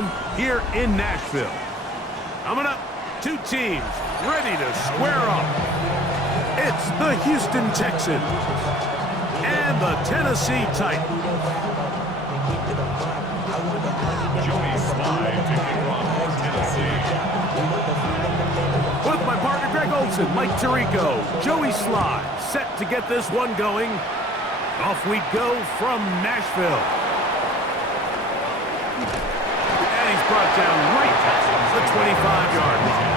rhythm here in Nashville. Coming up, two teams ready to square off. It's the Houston Texans and the Tennessee Titans. Joey Slye to kick off for Tennessee. With my partner Greg Olson, Mike Tirico, Joey Slye set to get this one going. Off we go from Nashville. And he's brought down right at the 25-yard line.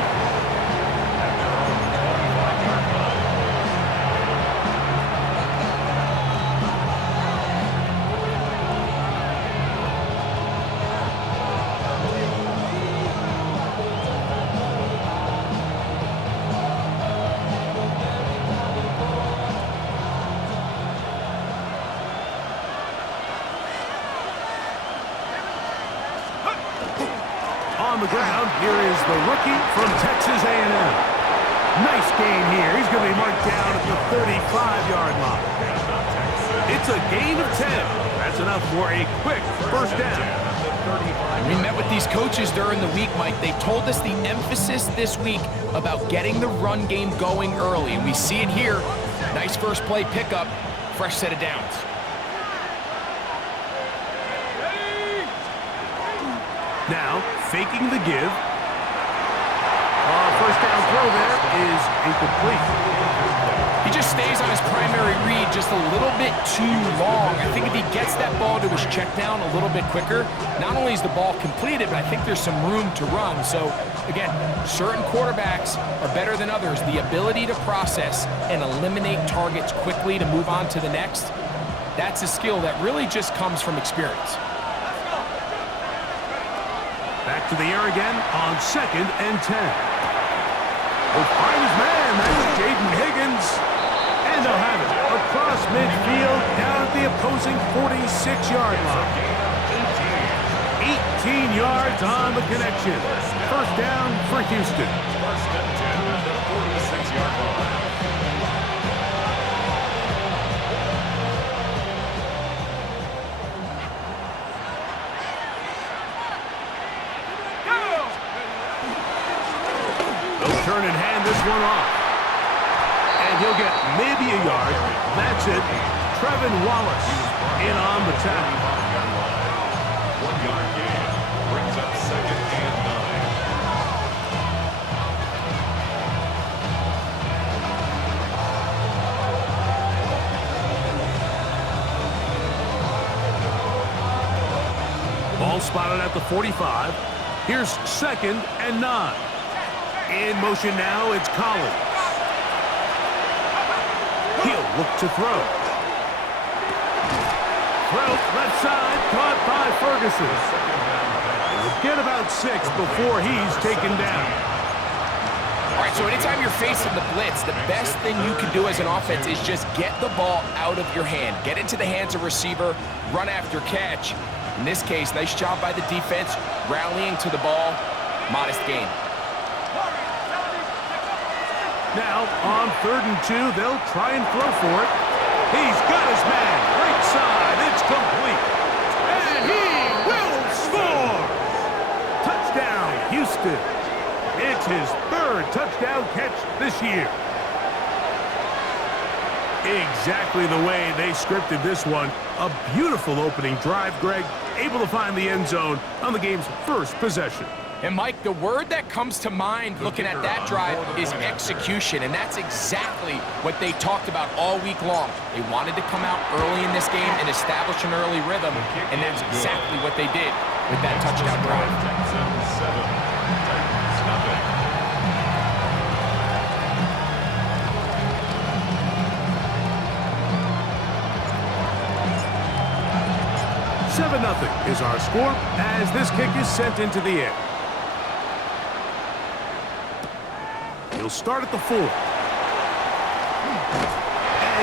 On the ground, here is the rookie from Texas A&M. Nice gain here. He's going to be marked down at the 35-yard line. It's a gain of 10. That's enough for a quick first down. We met with these coaches during the week, Mike. They told us the emphasis this week about getting the run game going early, and we see it here. Nice first play pickup, fresh set of downs. Now, faking the give. First down throw there is incomplete. He just stays on his primary read just a little bit too long. I think if he gets that ball to his check down a little bit quicker, not only is the ball completed, but I think there's some room to run. So, again, certain quarterbacks are better than others. The ability to process and eliminate targets quickly to move on to the next, that's a skill that really just comes from experience. Back to the air again on 2nd and 10. Will find his man. That was Jaden Higgins. And they'll have it across midfield down at the opposing 46-yard line. 18 yards on the connection. First down for Houston. First and 10 at the 46-yard line. Turn and hand this one off. And he'll get maybe a yard. That's it. Trevin Wallace in on the tackle. 1 yard gain. Brings up 2nd and 9. Ball spotted at the 45. Here's 2nd and 9. In motion now, it's Collins. He'll look to throw. Throw left side, caught by Ferguson. He'll get about 6 before he's taken down. All right, so anytime you're facing the blitz, the best thing you can do as an offense is just get the ball out of your hand. Get into the hands of receiver, run after catch. In this case, nice job by the defense, rallying to the ball, modest gain. Now, on 3rd and 2, they'll try and throw for it. He's got his man. Right side. It's complete. And he will score. Touchdown, Houston. It's his 3rd touchdown catch this year. Exactly the way they scripted this one. A beautiful opening drive, Greg. Able to find the end zone on the game's first possession. And, Mike, the word that comes to mind looking at that drive is execution, and that's exactly what they talked about all week long. They wanted to come out early in this game and establish an early rhythm, and that's exactly what they did with that touchdown drive.9. 7, Titans nothing. 7-0 is our score as this kick is sent into the air. He'll start at the 4. And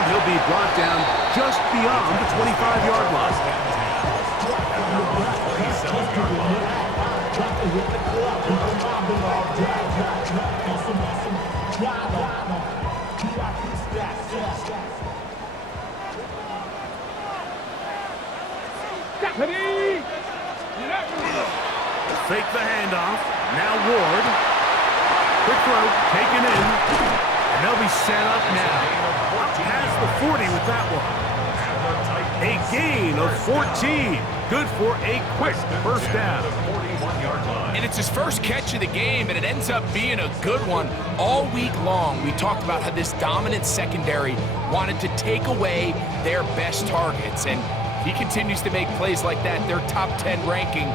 he'll be brought down just beyond the 25-yard line. 27-yard line. fake the handoff. Now Ward. Quick throw, taken in. And they'll be set up now. Up past the 40 with that one. A gain of 14. Good for a quick first down. And it's his first catch of the game, and it ends up being a good one. All week long, we talked about how this dominant secondary wanted to take away their best targets. And if he continues to make plays like that, their top 10 ranking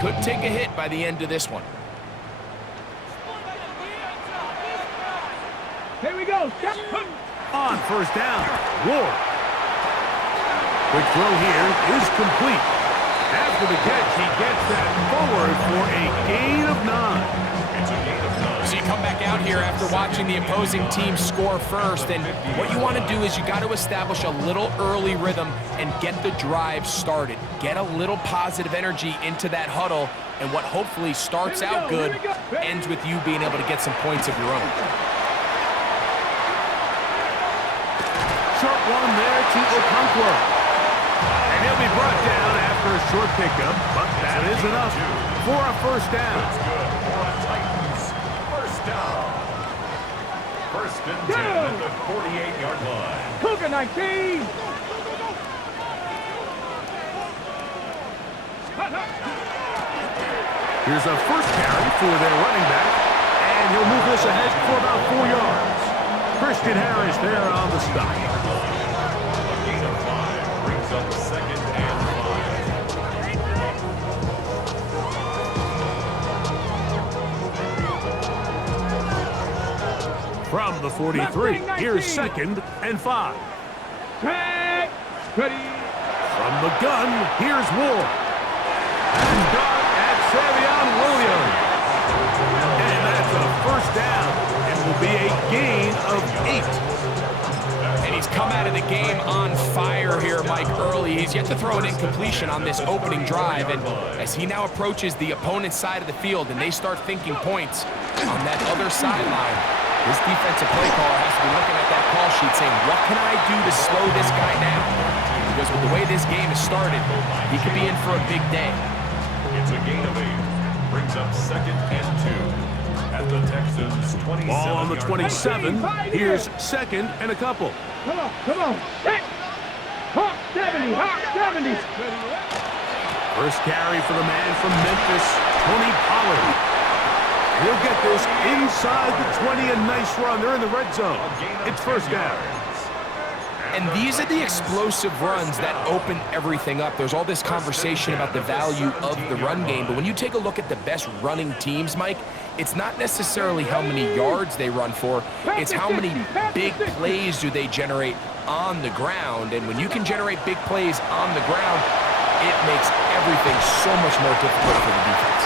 could take a hit by the end of this one. Here we go. On first down, Ward. Quick throw here is complete. After the catch, he gets that forward for a gain of 9. It's a gain of 9. So you come back out here after watching the opposing team score first, and what you want to do is you got to establish a little early rhythm and get the drive started. Get a little positive energy into that huddle, and what hopefully starts out good ends with you being able to get some points of your own. Short one there to Okonkwo. And he'll be brought down after a short pickup, but that is enough for a first down. That's good for a Titans first down. First and 10 at the 48-yard line. Cougar 19. Here's a first carry for their running back, and he'll move this ahead for about 4 yards. Christian Harris there on the stop. A gain of 5 brings up second and 5. From the 43, here's second and 5. Track. Ready. From the gun, here's Ward. And got at Savion Williams. And that's a first down. It will be a gain of 8. And he's come out of the game on fire here, Mike, early. He's yet to throw an incompletion on this opening drive, and as he now approaches the opponent's side of the field and they start thinking points on that other sideline, this defensive play caller has to be looking at that call sheet saying, what can I do to slow this guy down? Because with the way this game has started, he could be in for a big day. It's a gain of 8. Brings up second and 2 at the Texans' 27. Ball on the 27. Here's second and a couple. Come on, come on. Set. Hawk 70, Hawk 70. First carry for the man from Memphis, Tony Pollard. He'll get this inside the 20, a nice run. They're in the red zone. It's first down. And these are the explosive runs that open everything up. There's all this conversation about the value of the run game, but when you take a look at the best running teams, Mike, it's not necessarily how many yards they run for, it's how many big plays do they generate on the ground. And when you can generate big plays on the ground, it makes everything so much more difficult for the defense.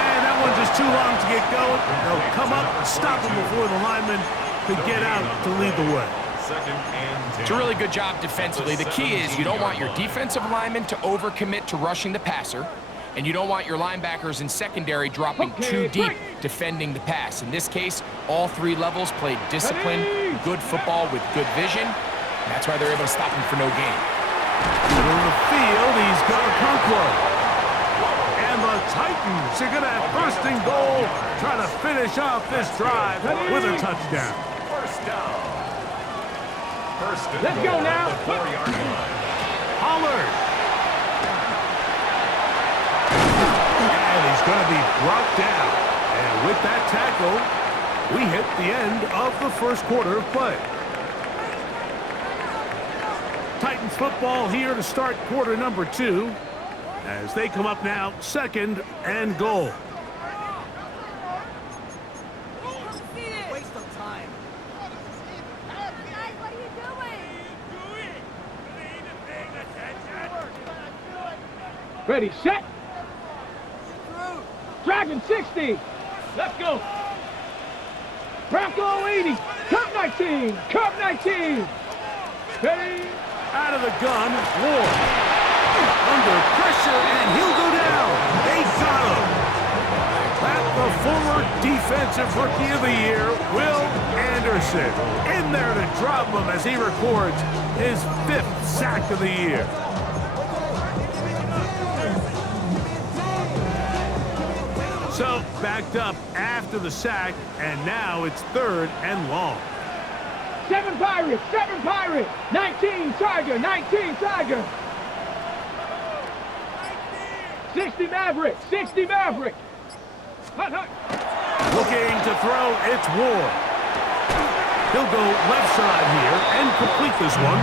And that one's just too long to get going. They'll come up and stop him before the lineman could get out to lead the way. Second and 10. It's a really good job defensively. The key is you don't want your defensive linemen to overcommit to rushing the passer, and you don't want your linebackers in secondary dropping too deep defending the pass. In this case, all three levels played disciplined, good football with good vision. And that's why they're able to stop him for no gain. Middle of the field, he's got a conquest. And the Titans are going to have first and goal, trying to finish off this drive with a touchdown. First down. First and Let's goal go now. at the 4-yard line. Pollard. And he's going to be brought down. And with that tackle, we hit the end of the first quarter of play. Titans football here to start quarter number 2 as they come up now second and goal. Waste of time. Guys, what are you doing? Ready, set. Dragon 60. Let's go. Bronco 80. Cup 19. Cup 19. Ready. Out of the gun, Ward. Under pressure, and he'll go down. They got him. At the former Defensive Rookie of the Year, Will Anderson, in there to drop him as he records his 5th sack of the year. So, backed up after the sack, and now it's 3rd and long. 7 Pirates, 7 Pirates, 19 Tiger, 19 Tiger. 60 Maverick, 60 Maverick. Hut, hut. Looking to throw, it's Ward. He'll go left side here and complete this one.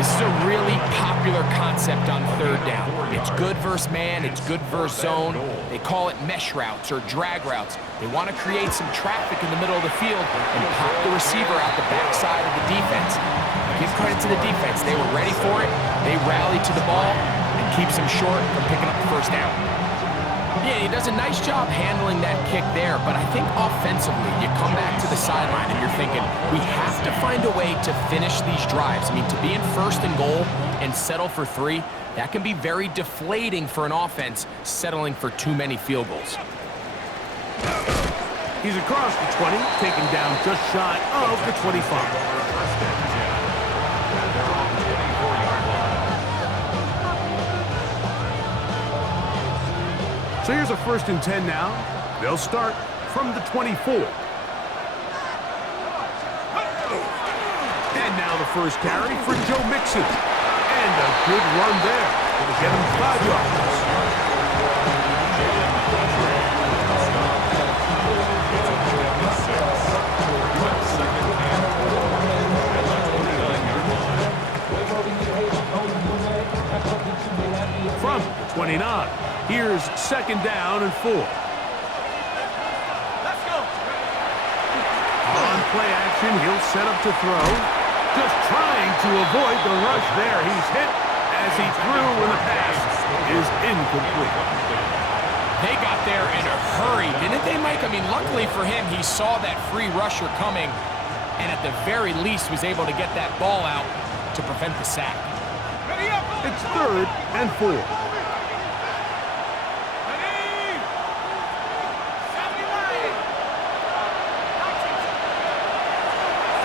This is a really popular concept on 3rd down. It's good versus man, it's good versus zone. They call it mesh routes or drag routes. They want to create some traffic in the middle of the field and pop the receiver out the backside of the defense. Give credit to the defense. They were ready for it. They rallied to the ball and keeps him short from picking up the 1st down. Yeah, he does a nice job handling that kick there, but I think offensively, you come back to the sideline and you're thinking, we have to find a way to finish these drives. I mean, to be in 1st and goal and settle for 3, that can be very deflating for an offense settling for too many field goals. He's across the 20, taken down just shy of the 25. So here's a 1st and 10 now. They'll start from the 24. And now the first carry for Joe Mixon. And a good run there. It'll get him 5 yards. From the 29. Here's 2nd down and 4. Let's go. On play action, he'll set up to throw. Just trying to avoid the rush there. He's hit as he threw and the pass is incomplete. They got there in a hurry, didn't they, Mike? I mean, luckily for him, he saw that free rusher coming and at the very least was able to get that ball out to prevent the sack. Ready up. It's 3rd and 4.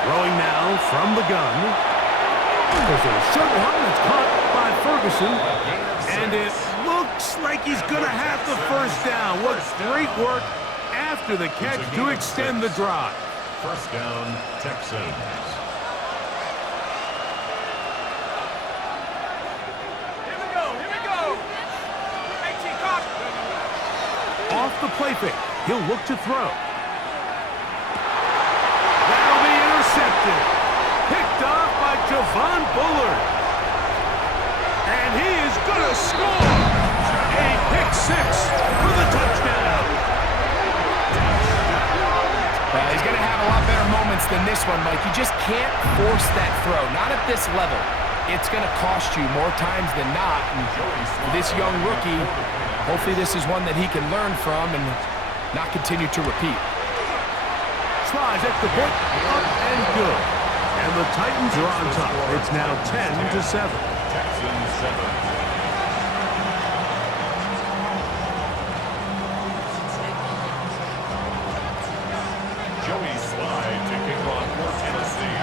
Throwing now from the gun. There's a short one that's caught by Ferguson. And it looks like he's going to have the 1st down. What great work after the catch to extend the drive. 1st down, Texans. Here we go. Here we go. 18 cop. Off the play fake. He'll look to throw. That'll be intercepted. Picked off by Javon Bullard. And he is going to score. A pick 6 for the touchdown. Well, he's going to have a lot better moments than this one, Mike. You just can't force that throw. Not at this level. It's going to cost you more times than not. And for this young rookie, hopefully this is one that he can learn from and not continue to repeat. Slides at the point, up and good. And the Titans are on top. It's now 10-7. Texans 7. Joey Slide to kick off for Tennessee.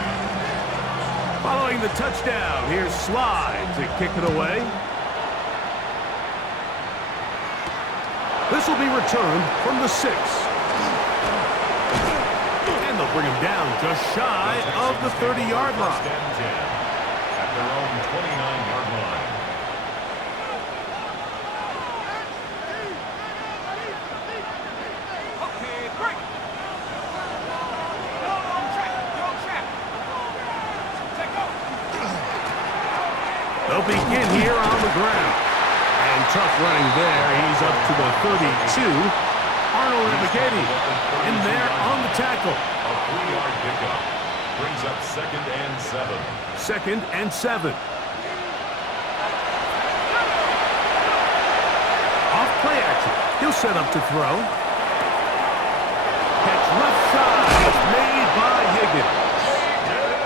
Following the touchdown, here's Slide to kick it away. This will be returned from the 6. And they'll bring him down just shy of the 30-yard line. 1st and 10 at their own 29-yard line. Okay, break. You're on track. You're on track. Take go. They'll begin here on the ground. And tough running there. He's up to the 32. Arnold Emichetti in there on the tackle. A 3-yard pickup brings up 2nd and 7. 2nd and 7. Off play action. He'll set up to throw. Catch left side made by Higgins.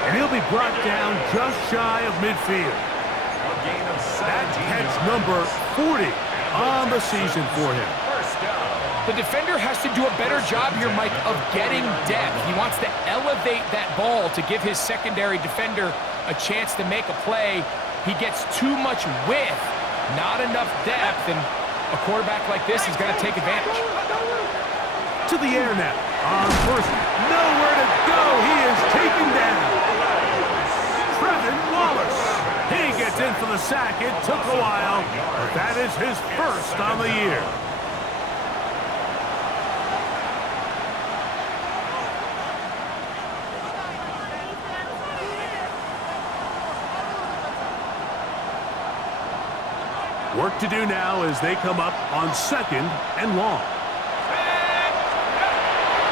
And he'll be brought down just shy of midfield. A gain of 17 That's catch number 40 on the season for him. 1st down. The defender has to do a better job here, Mike, of getting depth. He wants to elevate that ball to give his secondary defender a chance to make a play. He gets too much width, not enough depth, and a quarterback like this is going to take advantage. To the air now. On first, nowhere to go. He is taken down. Trevin Wallace. He gets in for the sack. It took a while, but that is his first on the year. Work to do now as they come up on 2nd and long.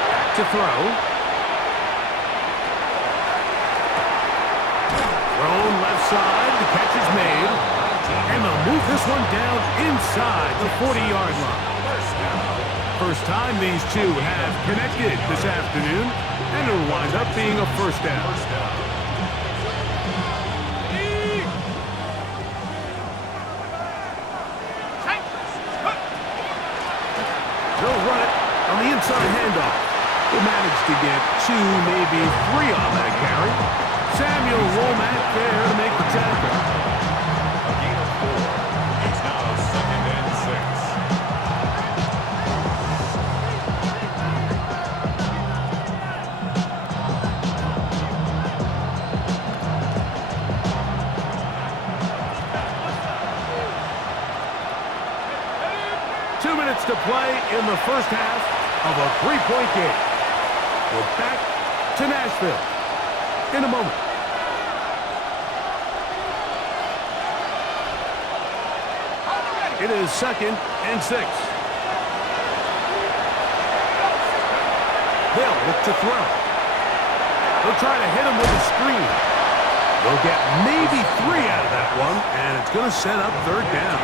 Back to throw. Thrown left side. The catch is made. And they'll move this one down inside the 40-yard line. First time these two have connected this afternoon, and it'll wind up being a first down. They'll run it on the inside handoff. They managed to get 2, maybe 3 on that carry. Samuel Womack there to make the tackle. A gain of 4. It's now 2nd and 6. 2 minutes to play in the first half of a 3-point game. We're back to Nashville in a moment. It is 2nd and 6. They'll look to throw. They'll try to hit him with a screen. They'll get maybe 3 out of that one, and it's going to set up 3rd down.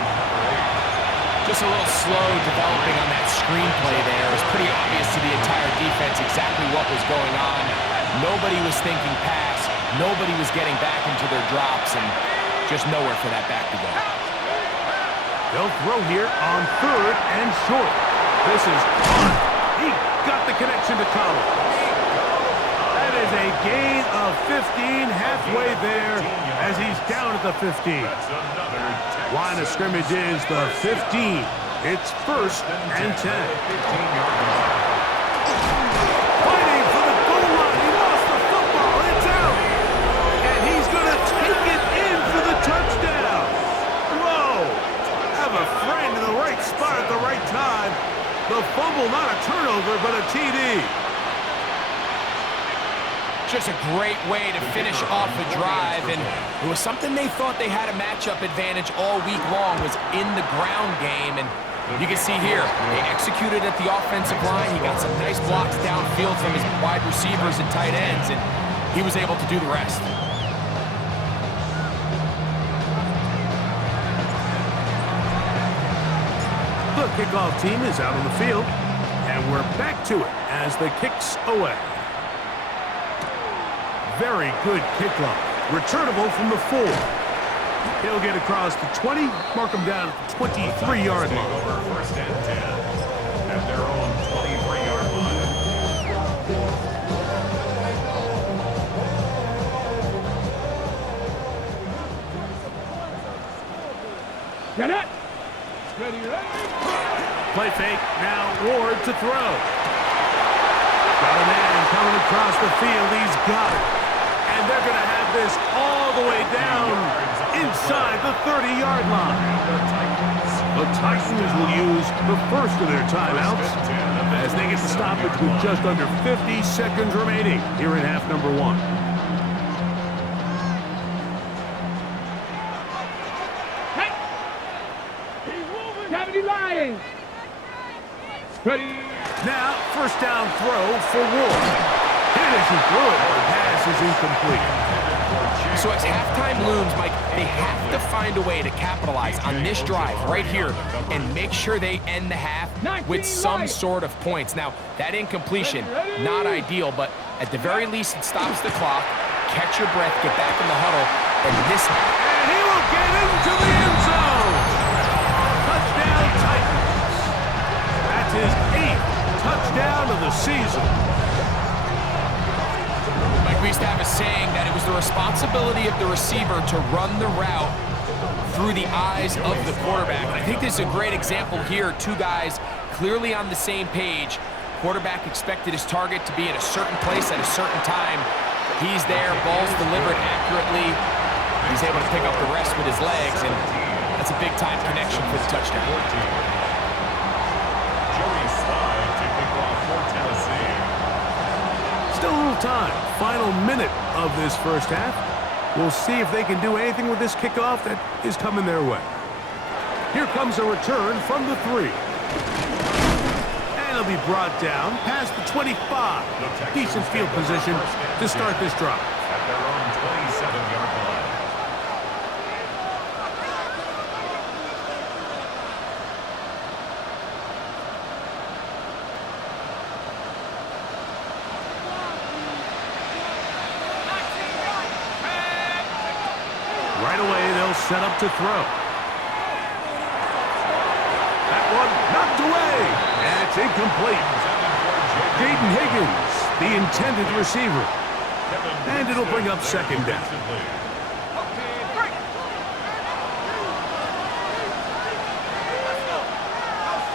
Just a little slow developing on that screenplay there. It was pretty obvious to the entire defense exactly what was going on. Nobody was thinking pass. Nobody was getting back into their drops, and just nowhere for that back to go. They'll throw here on 3rd and short. This is caught. He got the connection to Collins. That is a gain of 15 halfway there as he's down at the 15. Line of scrimmage is the 15. It's 1st and 10. Fighting for the goal line. He lost the football. It's out. And he's going to take it in for the touchdown. Whoa. Have a friend in the right spot at the right time. The fumble, not a turnover, but a TD. Just a great way to finish off a drive, and it was something they thought they had a matchup advantage all week long, was in the ground game, and you can see here, they executed at the offensive line. He got some nice blocks downfield from his wide receivers and tight ends, and he was able to do the rest. The kickoff team is out on the field, and we're back to it as the kick's away. Very good kickoff. Returnable from the 4. He'll get across the 20, mark him down at the 23-yard line. Over 1st and 10 at their own 23-yard line. Get it. Ready, ready. Play fake. Now Ward to throw. Got a man coming across the field. He's got it. And they're going to have this all the way down inside the 30-yard line. The Titans will use the first of their timeouts as they get the stoppage with just under 50 seconds remaining here in half number 1. Hey! 70 Lions. Ready. Now, first down throw for Ward. Hit as he threw it. The pass is incomplete. So as halftime looms, Mike, they have to find a way to capitalize on this drive right here and make sure they end the half with some sort of points. Now, that incompletion, not ideal, but at the very least, it stops the clock. Catch your breath, get back in the huddle, and this... And he will get into the end zone. Touchdown, Titans. That's his 8th touchdown of the season. Like we used to have a saying that it was the responsibility of the receiver to run the route through the eyes of the quarterback. I think this is a great example here. Two guys clearly on the same page. Quarterback expected his target to be in a certain place at a certain time. He's there, ball's delivered accurately. He's able to pick up the rest with his legs, and that's a big-time connection for the touchdown. Joey Slide to kick off for Tennessee. Still a little time. Final minute of this first half. We'll see if they can do anything with this kickoff that is coming their way. Here comes a return from the 3. And it'll be brought down past the 25. Decent field position to start this drive. At their own 27-yard line. Right away, they'll set up to throw. That one knocked away, and it's incomplete. Jaden Higgins, the intended receiver. And it'll bring up second down.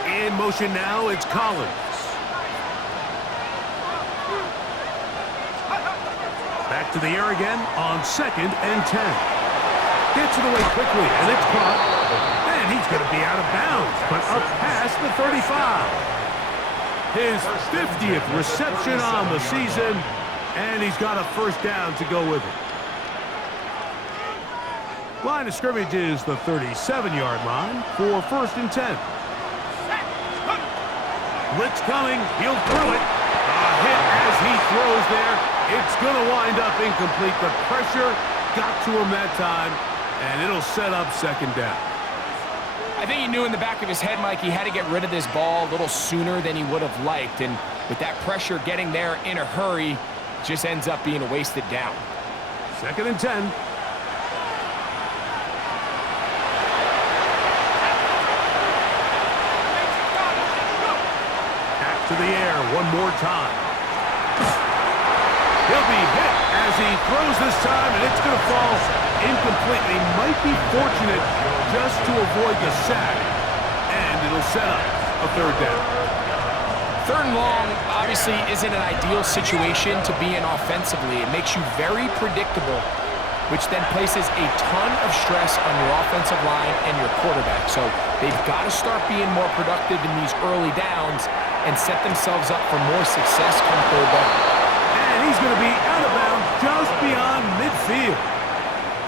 In motion now, it's Collins. Back to the air again on 2nd and 10. Gets it away quickly, and it's caught. And he's going to be out of bounds, but up past the 35. His 50th reception on the season, and he's got a first down to go with it. Line of scrimmage is the 37-yard line for 1st and 10. Blitz coming. He'll throw it. A hit as he throws there. It's going to wind up incomplete. The pressure got to him that time, and it'll set up second down. I think he knew in the back of his head, Mike, he had to get rid of this ball a little sooner than he would have liked. And with that pressure getting there in a hurry, it just ends up being a wasted down. 2nd and 10. Back to the air one more time. He'll be hit as he throws this time, and it's going to fall incompletely. Might be fortunate just to avoid the sack, and it'll set up a third down. 3rd and long obviously isn't an ideal situation to be in offensively. It makes you very predictable, which then places a ton of stress on your offensive line and your quarterback. So they've got to start being more productive in these early downs and set themselves up for more success come 3rd down. And he's going to be out of bounds just beyond midfield.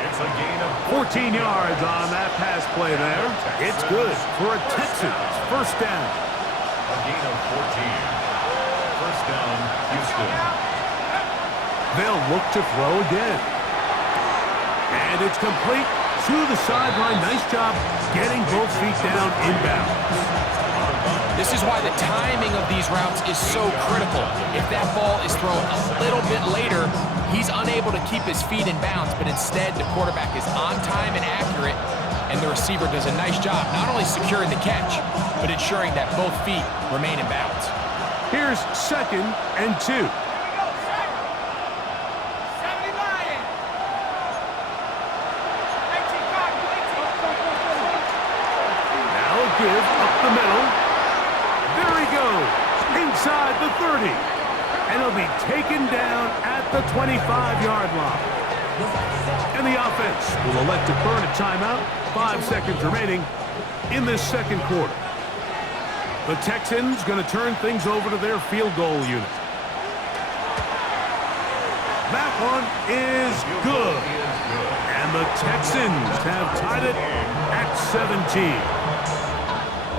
It's a gain of 14 yards on that pass play there. It's good for a Texans first down. a gain of 14. First down, Houston. They'll look to throw again. And it's complete to the sideline. Nice job getting both feet down inbounds. This is why the timing of these routes is so critical. If that ball is thrown a little bit later, he's unable to keep his feet in bounds, but instead the quarterback is on time and accurate, and the receiver does a nice job not only securing the catch, but ensuring that both feet remain in bounds. Here's 2nd and 2. Now a give up the middle. There he goes, inside the 30. And he'll be taken down at the 25-yard line. And the offense will elect to burn a timeout. 5 seconds remaining in this second quarter. The Texans going to turn things over to their field goal unit. That one is good. And the Texans have tied it at 17.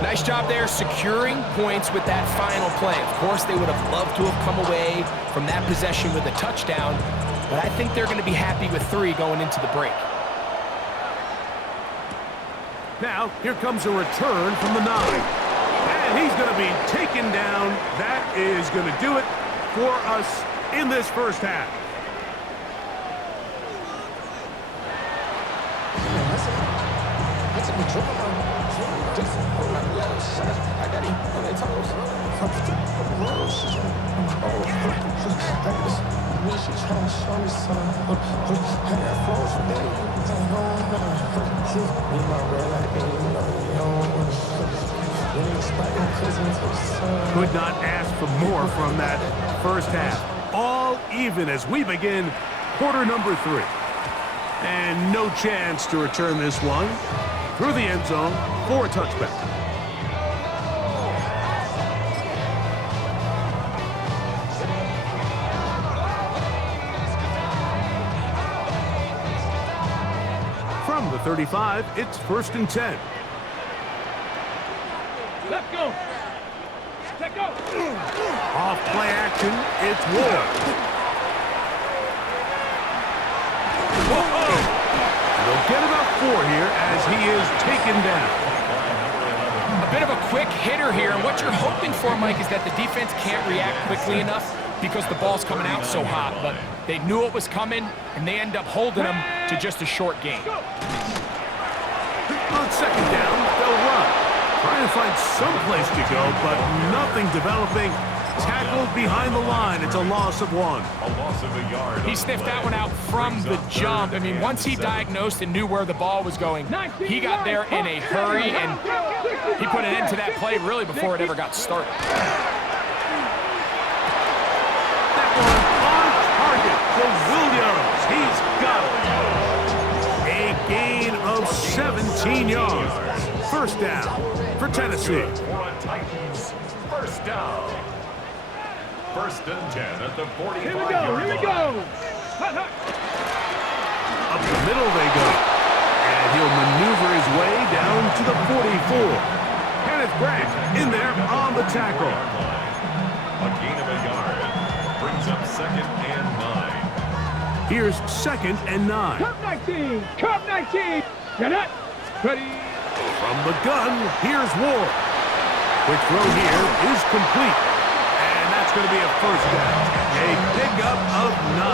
Nice job there securing points with that final play. Of course, they would have loved to have come away from that possession with a touchdown, but I think they're going to be happy with 3 going into the break. Now, here comes a return from the 9. And he's going to be taken down. That is going to do it for us in this first half. Could not ask for more from that first half. All even as we begin quarter number 3. And no chance to return this one through the end zone for a touchback. From the 35, it's 1st and 10. Let's go. Let's go. Off play action, it's Ward. Whoa! They'll get about 4 here as he is taken down. A bit of a quick hitter here, and what you're hoping for, Mike, is that the defense can't react quickly enough because the ball's coming out so hot, but they knew it was coming, and they end up holding them to just a short gain. On 2nd down, they'll run. Trying to find some place to go, but nothing developing. Tackled behind the line. It's a loss of 1. A loss of a yard. He sniffed that one out from the jump. I mean, once he diagnosed and knew where the ball was going, he got there in a hurry, and he put an end to that play really before it ever got started. That one on target for Williams. He's got it. A gain of 17 yards. 1st down for Tennessee. For a Titans. 1st down. 1st and 10 at the 45-yard Here we line. go. Here we go. Hut, hut. Up the middle they go. And he'll maneuver his way down to the 44. Kenneth Grant in there on the tackle. A gain of a yard. Brings up 2nd and 9. Here's 2nd and 9. Cup 19. Cup 19. Get up. Ready. From the gun, here's Ward. Quick throw here is complete. And that's going to be a 1st down. A pickup of 9.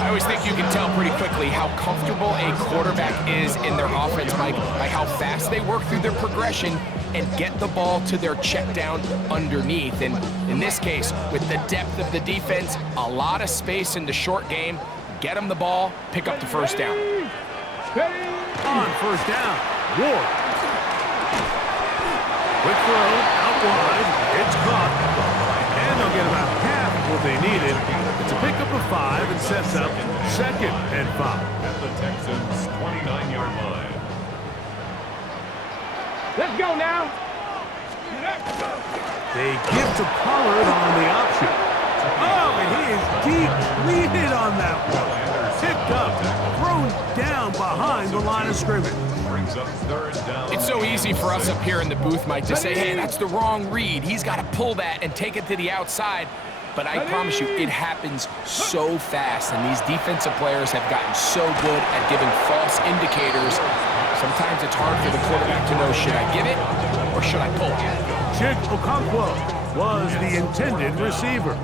I always think you can tell pretty quickly how comfortable a quarterback is in their offense, Mike, by how fast they work through their progression and get the ball to their check down underneath. And in this case, with the depth of the defense, a lot of space in the short game, get them the ball, pick up the 1st down. Ready. On 1st down, Ward. Quick throw, out wide, it's caught. And they'll get about half of what they needed. It's a pickup of 5 and sets up 2nd and 5. At the Texans' 29-yard line. Let's go now. They give to Pollard on the option. Oh, and he is depleted on that one. Picked up, thrown down behind the line of scrimmage. Brings up 3rd down. It's so easy for us up here in the booth, Mike, to say, hey, that's the wrong read. He's got to pull that and take it to the outside. But I promise you, it happens so fast, and these defensive players have gotten so good at giving false indicators. Sometimes it's hard for the quarterback to know, should I give it or should I pull it? Chig Okonkwo was the intended receiver.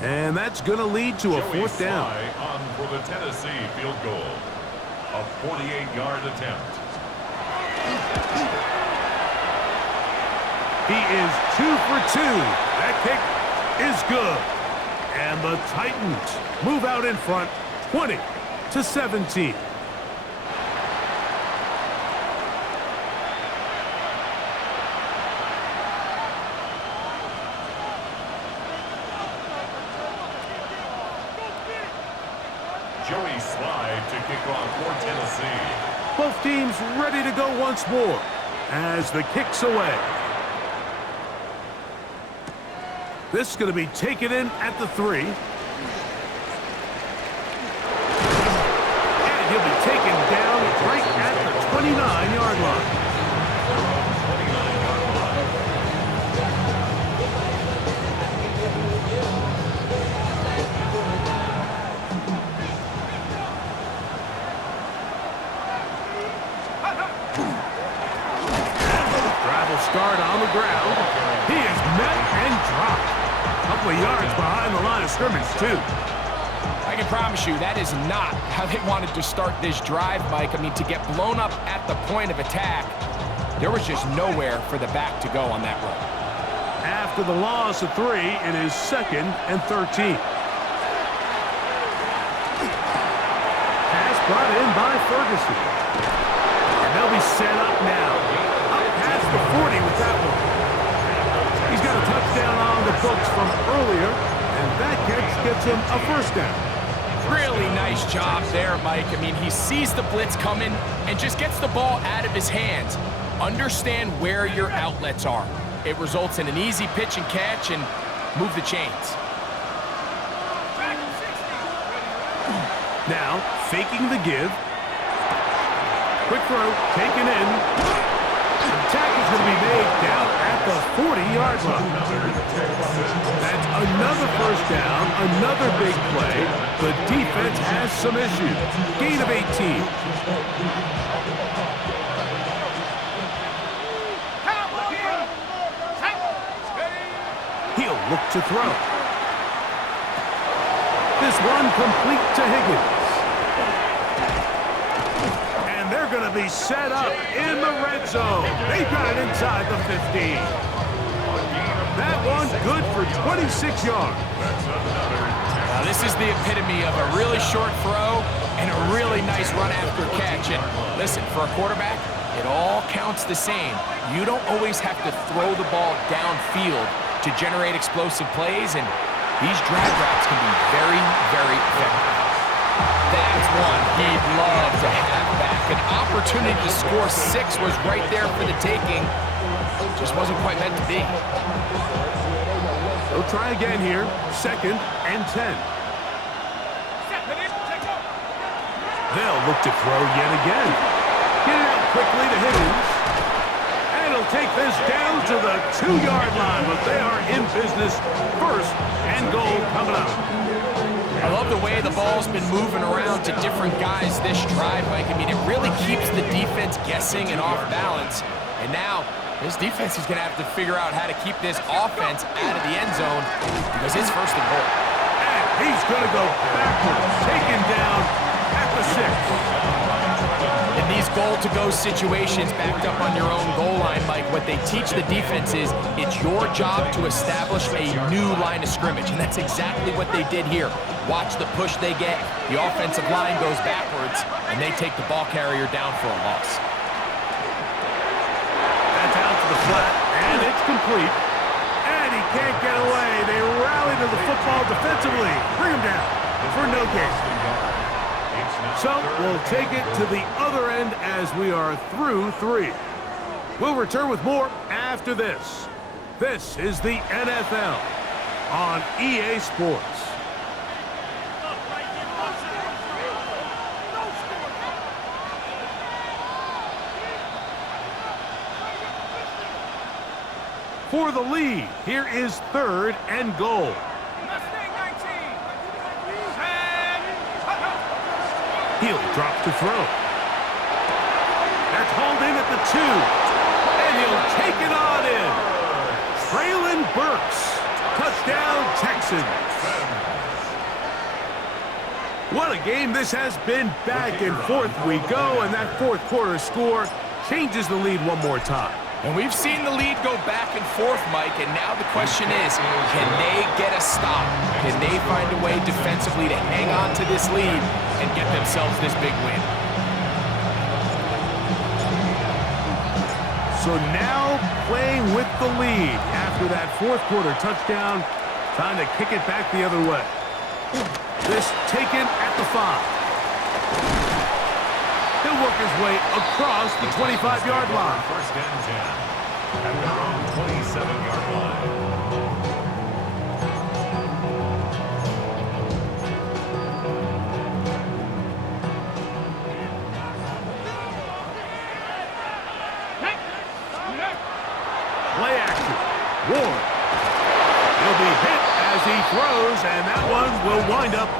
And that's going to lead to a 4th down. On for the Tennessee field goal. A 48-yard attempt. He is 2 for 2. That kick is good. And the Titans move out in front, 20-17. Joey Slide to kick off for Tennessee. Both teams ready to go once more as the kick's away. This is going to be taken in at the 3. And he'll be taken down right at the 29-yard line. Start on the ground. He is met and dropped. A couple of yards behind the line of scrimmage, too. I can promise you that is not how they wanted to start this drive, Mike. I mean, to get blown up at the point of attack, there was just nowhere for the back to go on that run. After the loss of 3, it is 2nd and 13. brought in by Ferguson. And they'll be set up now. Up past the 40 with that one. He's got a touchdown on the books from earlier, and that gets him a first down. Really nice job there, Mike. I mean, he sees the blitz coming and just gets the ball out of his hands. Understand where your outlets are. It results in an easy pitch and catch and move the chains. Now, faking the give. Quick throw, taken in. The tackle's going to be made down at the 40-yard line. That's another first down, another big play. The defense has some issues. Gain of 18. He'll look to throw. This one complete to Higgins. And they're going to be set up in the red zone. They've got it inside the 15. That one good for 26 yards. Now, this is the epitome of a really short throw and a really nice run after catch. And listen, for a quarterback, it all counts the same. You don't always have to throw the ball downfield to generate explosive plays, and these drag routes can be very, very effective. That's one he'd love to have back. An opportunity to score 6 was right there for the taking. Just wasn't quite meant to be. They'll try again here. 2nd and 10. They'll look to throw yet again. Get it out quickly to Higgins. And he'll take this down to the 2-yard line, but they are in business. 1st and goal coming up. I love the way the ball's been moving around to different guys this drive, Mike. I mean, it really keeps the defense guessing and off balance. And now, this defense is going to have to figure out how to keep this offense out of the end zone because it's 1st and goal. And he's going to go backwards, taken down at the 6. In these goal-to-go situations backed up on your own goal line, Mike, what they teach the defense is it's your job to establish a new line of scrimmage, and that's exactly what they did here. Watch the push they get. The offensive line goes backwards, and they take the ball carrier down for a loss. That's out to the flat, and it's complete. And he can't get away. They rally to the football defensively. Bring him down for no gain. So we'll take it to the other end as we are through 3. We'll return with more after this. This is the NFL on EA Sports. For the lead, here is 3rd and goal. He'll drop to throw. That's hauled in at the 2. And he'll take it on in. Traylon Burks. Touchdown, Texans. What a game this has been. Back and forth we go, and that 4th quarter score changes the lead one more time. And we've seen the lead go back and forth, Mike, and now the question is, can they get a stop? Can they find a way defensively to hang on to this lead and get themselves this big win? So now playing with the lead after that 4th quarter touchdown, trying to kick it back the other way. This taken at the 5. He'll work his way across the 25-yard line. 1st and 10 at their own 27-yard line. Play action. Ward. He'll be hit as he throws, and that one will wind up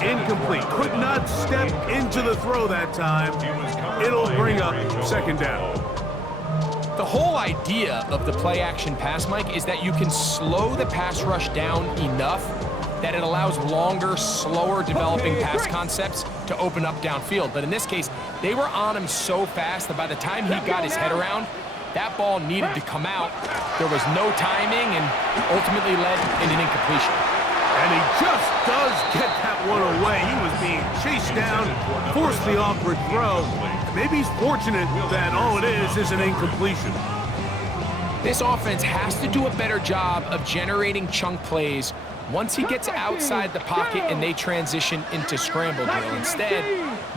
incomplete. Could not step into the throw that time. It'll bring up 2nd down. The whole idea of the play-action pass, Mike, is that you can slow the pass rush down enough that it allows longer, slower developing pass concepts to open up downfield. But in this case, they were on him so fast that by the time he got his head around, that ball needed to come out. There was no timing and ultimately led in an incompletion. And he just does get that one away. He was being chased down, forced the awkward throw. Maybe he's fortunate that all it is an incompletion. This offense has to do a better job of generating chunk plays once he gets outside the pocket and they transition into scramble drill. Instead,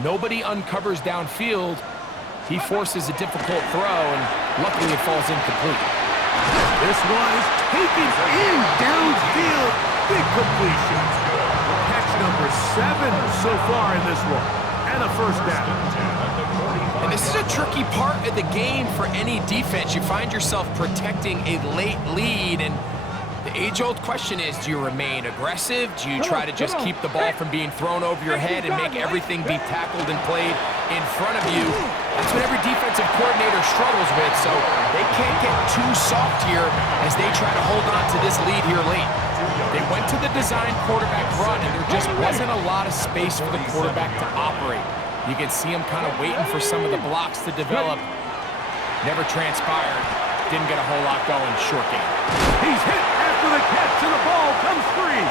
nobody uncovers downfield. He forces a difficult throw, and luckily it falls incomplete. This one is taken in downfield. Big completion. Catch number 7 so far in this one. And a first down. And this is a tricky part of the game for any defense. You find yourself protecting a late lead, and the age-old question is, do you remain aggressive? Do you try to just keep the ball from being thrown over your head and make everything be tackled and played in front of you? That's what every defensive coordinator struggles with, so they can't get too soft here as they try to hold on to this lead here late. They went to the design quarterback run, and there just wasn't a lot of space for the quarterback to operate. You can see him kind of waiting for some of the blocks to develop. Never transpired. Didn't get a whole lot going. Short game. He's hit after the catch, and the ball comes free.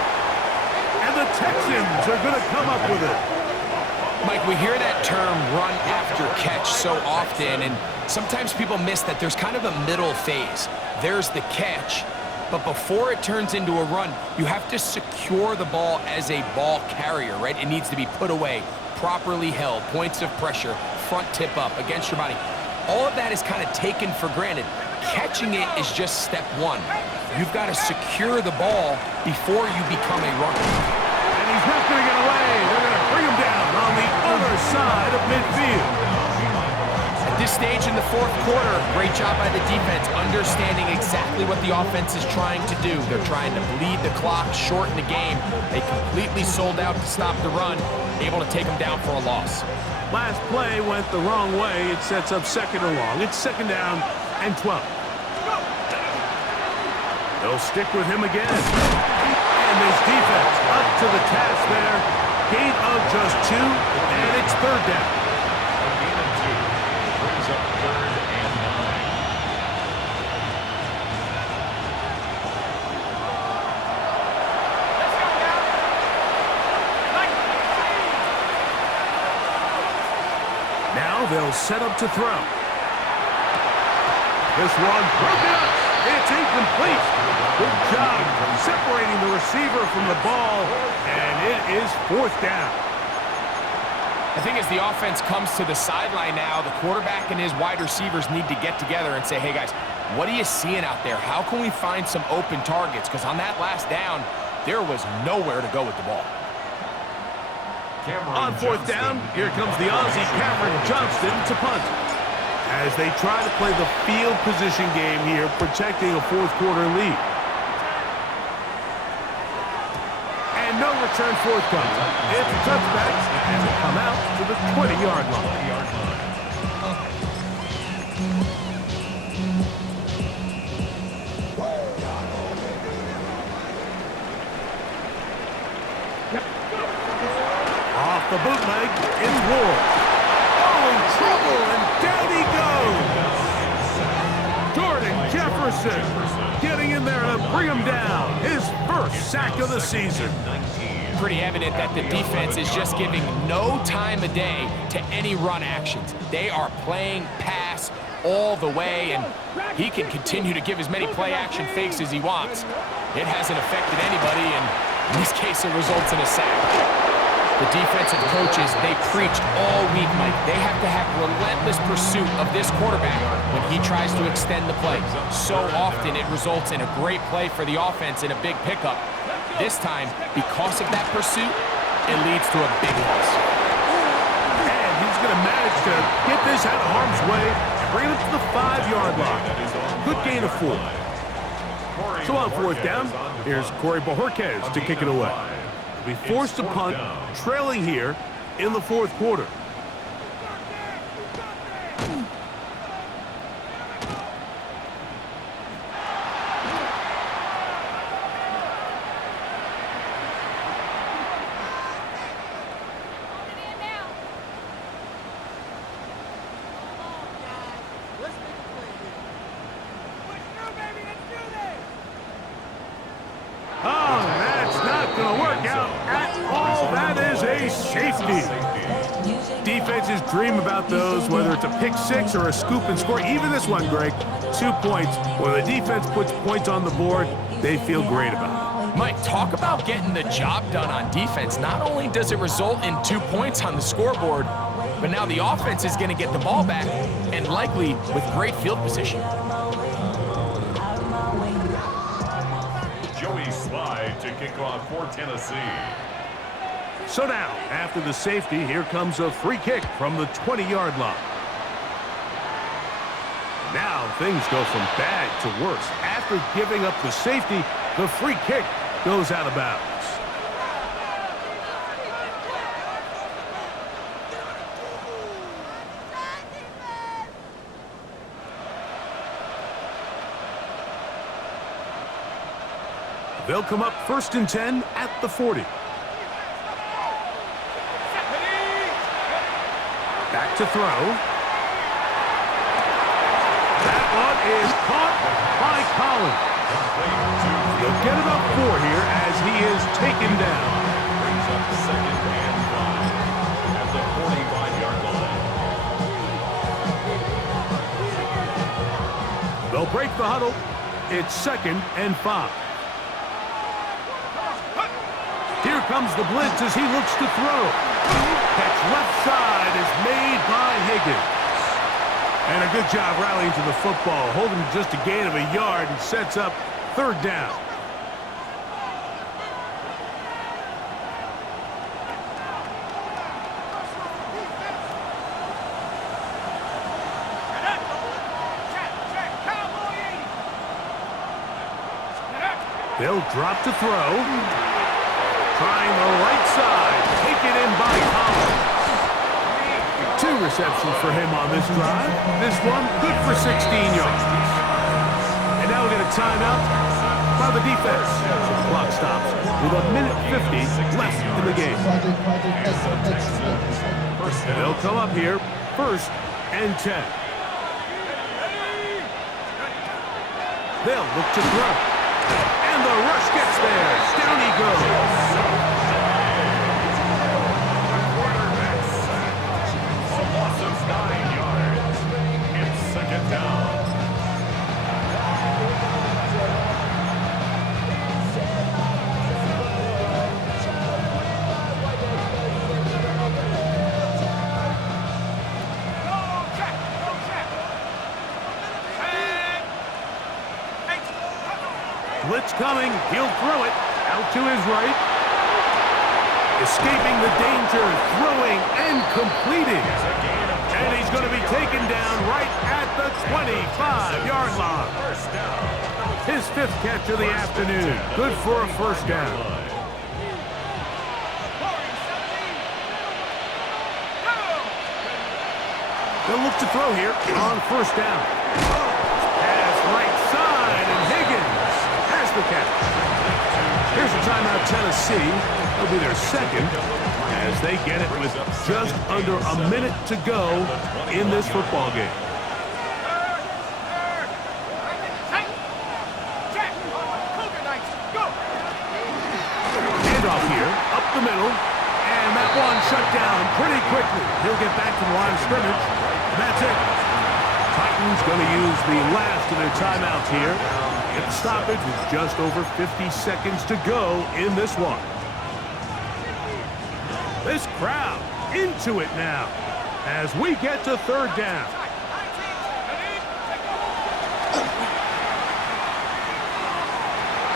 And the Texans are going to come up with it. Mike, we hear that term run after catch so often, and sometimes people miss that there's kind of a middle phase. There's the catch, but before it turns into a run, you have to secure the ball as a ball carrier, right? It needs to be put away, properly held, points of pressure, front tip up against your body. All of that is kind of taken for granted. Catching it is just step one. You've got to secure the ball before you become a runner. And he's not going to get away. They're going to bring him down on the other side of midfield. At this stage in the fourth quarter, great job by the defense, understanding exactly what the offense is trying to do. They're trying to bleed the clock, shorten the game. They completely sold out to stop the run, able to take them down for a loss. Last play went the wrong way. It sets up second and long. It's second down and 12. They'll stick with him again. And this defense up to the task there. Gain of just 2, and it's third down. A gain of 2 brings up 3rd and 9. Let's go now. Now they'll set up to throw. This one broken up. It's incomplete. Good job separating the receiver from the ball, and it is 4th down. I think as the offense comes to the sideline now, the quarterback and his wide receivers need to get together and say, hey guys, what are you seeing out there? How can we find some open targets? Because on that last down, there was nowhere to go with the ball. On 4th down, here comes the Aussie Cameron Johnston to punt. As they try to play the field position game here, protecting a fourth quarter lead. And no return forthcoming. It's a touchback, and they come out to the 20-yard line. Off the bootleg, it's Ward. Oh, in trouble, and down he goes. Jordan Jefferson getting in there to bring him down. His first sack of the season. Pretty evident that the defense is just giving no time of day to any run actions. They are playing pass all the way, and he can continue to give as many play-action fakes as he wants. It hasn't affected anybody, and in this case, it results in a sack. The defensive coaches, they preached all week, Mike. They have to have relentless pursuit of this quarterback when he tries to extend the play. So often it results in a great play for the offense and a big pickup. This time, because of that pursuit, it leads to a big loss. And he's going to manage to get this out of harm's way and bring it to the 5-yard line. Good gain of 4. So on 4th down, here's Corey Bojorquez to kick it away. Be forced to punt, trailing here in the fourth quarter. safety. Defenses dream about those, whether it's a pick six or a scoop and score. Even this one, Greg, 2 points. When the defense puts points on the board, they feel great about it. Mike, talk about getting the job done on defense. Not only does it result in 2 points on the scoreboard, but now the offense is going to get the ball back, and likely with great field position. Joey Slide to kick off for Tennessee. So now, after the safety, here comes a free kick from the 20-yard line. Now things go from bad to worse. After giving up the safety, the free kick goes out of bounds. They'll come up 1st and 10 at the 40. Back to throw. That one is caught by Collins. He'll get about 4 here as he is taken down. Brings up 2nd and 5 at the 45-yard line. They'll break the huddle. It's 2nd and 5. Here comes the blitz as he looks to throw. Catch left side is made by Higgins. And a good job rallying to the football, holding just a gain of a yard and sets up 3rd down. They'll drop to throw. Trying the right side, taken in by Collins. 2 receptions for him on this drive. This one good for 16 yards. And now we get a timeout by the defense. So the clock stops with 1:50 left in the game. They'll come up here 1st and 10. They'll look to throw. And the rush gets there. Down he goes. A loss of 9 yards. It's 2nd down. Blitz coming. He'll throw it out to his right. Escaping the danger, throwing and completing. And he's going to be taken down right at the 25-yard line. His 5th catch of the afternoon. Good for a 1st down. They'll look to throw here on 1st down. Pass right side, and Higgins has the catch. Here's a timeout, Tennessee. It'll be their 2nd as they get it with just under a minute to go in this football game. Handoff here, up the middle, and that one shut down pretty quickly. He'll get back to the line of scrimmage, and that's it. Titans going to use the last of their timeouts here. Get the stoppage with just over 50 seconds to go in this one. This crowd into it now as we get to 3rd down.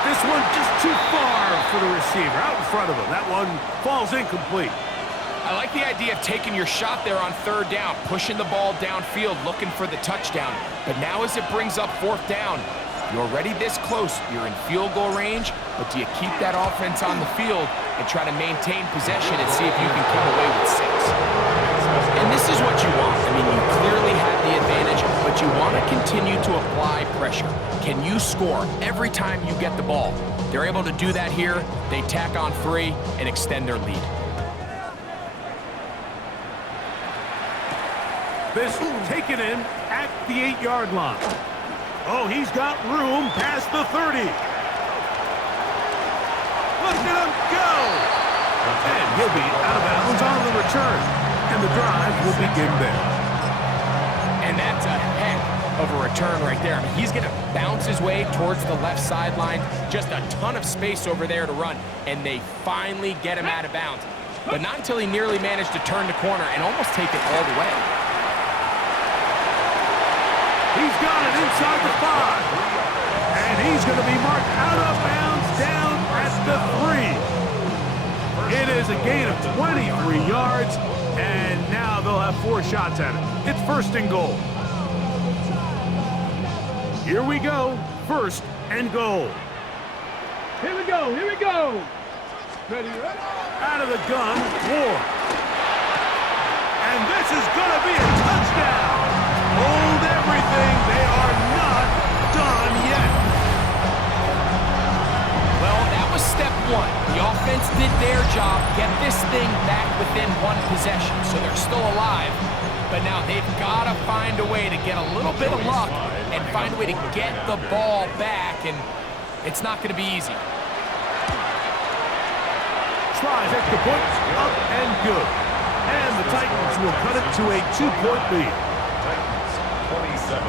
This one just too far for the receiver, out in front of him. That one falls incomplete. I like the idea of taking your shot there on 3rd down, pushing the ball downfield, looking for the touchdown. But now as it brings up 4th down, you're already this close. You're in field goal range, but do you keep that offense on the field and try to maintain possession and see if you can come away with 6? And this is what you want. I mean, you clearly have the advantage, but you want to continue to apply pressure. Can you score every time you get the ball? They're able to do that here. They tack on 3 and extend their lead. This taken in at the 8-yard line. Oh, he's got room past the 30. Look at him go! And he'll be out of bounds on the return. And the drive will begin there. And that's a heck of a return right there. I mean, he's going to bounce his way towards the left sideline. Just a ton of space over there to run. And they finally get him out of bounds. But not until he nearly managed to turn the corner and almost take it all the way. He's got it inside the 5. And he's going to be marked out of bounds down at the 3. It is a gain of 23 yards. And now they'll have 4 shots at it. It's first and goal. Here we go. First and goal. Here we go. Here we go. Ready, ready? Out of the gun, Ward. And this is going to be a touchdown. Hold everything. They are not done yet. Well, that was step 1. The offense did their job, get this thing back within 1 possession, so they're still alive. But now they've got to find a way to get a little bit of luck and find a way to get the ball back, and it's not going to be easy. Tries extra point, up and good. And the Titans will cut it to a 2-point lead. Titans 27.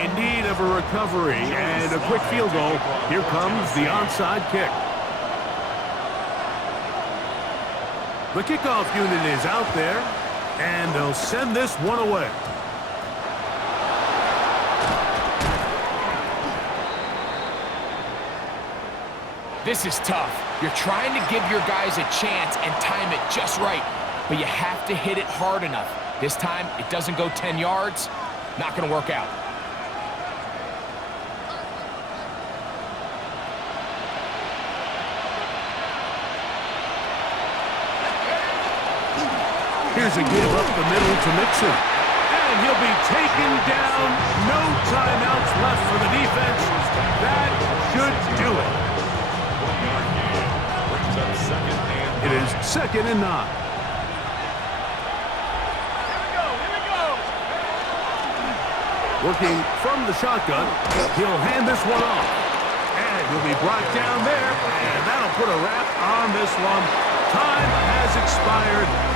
In need of a recovery and a quick field goal. Here comes the onside kick. The kickoff unit is out there, and they'll send this one away. This is tough. You're trying to give your guys a chance and time it just right, but you have to hit it hard enough. This time, it doesn't go 10 yards. Not going to work out. Here's a give up the middle to Mixon. And he'll be taken down. No timeouts left for the defense. That should do it. It is 2nd and 9. Here we go. Working from the shotgun, he'll hand this one off. And he'll be brought down there, and that'll put a wrap on this one. Time has expired.